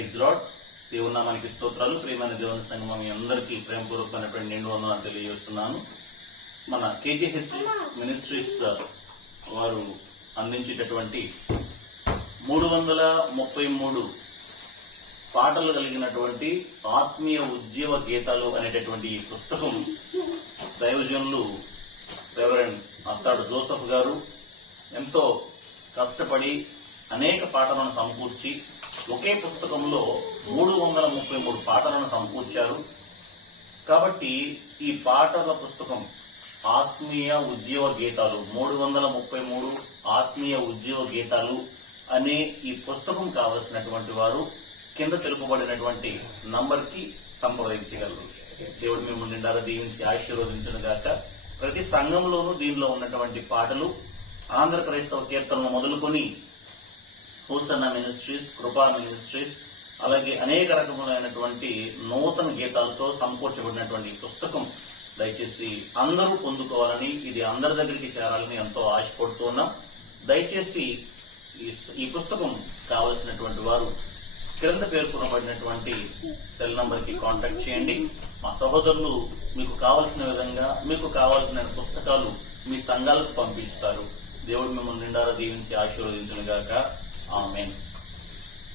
Praise lord. దేవుని నామానికి స్తోత్రాలు. ప్రియమైన దేవుని సంఘం మీ అందరికీ ప్రేమపూర్వకమైనటువంటి నిండు వందనాలు తెలియజేస్తున్నాను. మన కేజీహెచ్ మినిస్ట్రీస్ వారు అందించేటటువంటి 333 పాటలు కలిగినటువంటి ఆత్మీయ ఉజ్జీవ గీతాలు అనేటటువంటి ఈ పుస్తకం దైవజనులు రెవరెండ్ అత్తాడు జోసెఫ్ గారు ఎంతో కష్టపడి అనేక పాటలను సమకూర్చి ఒకే పుస్తకంలో 333 పాటలను సమకూర్చారు. కాబట్టి ఈ పాటల పుస్తకం ఆత్మీయ ఉజ్జీవ గీతాలు 333 ఆత్మీయ ఉజ్జీవ గీతాలు అనే ఈ పుస్తకం కావలసినటువంటి వారు కింద తెలుపబడినటువంటి నంబర్ కి సంప్రదించగలరు. దేవుడు మిమ్మల్ని నిండారా దీవించి ఆశీర్వదించును గాక. ప్రతి సంఘంలోనూ దీనిలో ఉన్నటువంటి పాటలు ఆంధ్ర క్రైస్తవ కీర్తనలు మొదలుకొని హోసన్న మినిస్ట్రీస్, కృపా మినిస్ట్రీస్, అలాగే అనేక రకములైనటువంటి నూతన గీతాలతో సమకూర్చబడినటువంటి పుస్తకం దయచేసి అందరూ పొందుకోవాలని, ఇది అందరి దగ్గరికి చేరాలని ఎంతో ఆశపడుతూ ఉన్నాం. దయచేసి ఈ పుస్తకం కావలసినటువంటి వారు క్రింద పేర్కొనబడినటువంటి సెల్ నంబర్ కి కాంటాక్ట్ చేయండి. మా సహోదరులు మీకు కావలసిన విధంగా మీకు కావలసిన పుస్తకాలు మీ సంఘాలకు పంపిస్తారు. దేవుడు మిమ్మల్ని నిండారా దీవించి ఆశీర్వదించును గాక. ఆమేన్.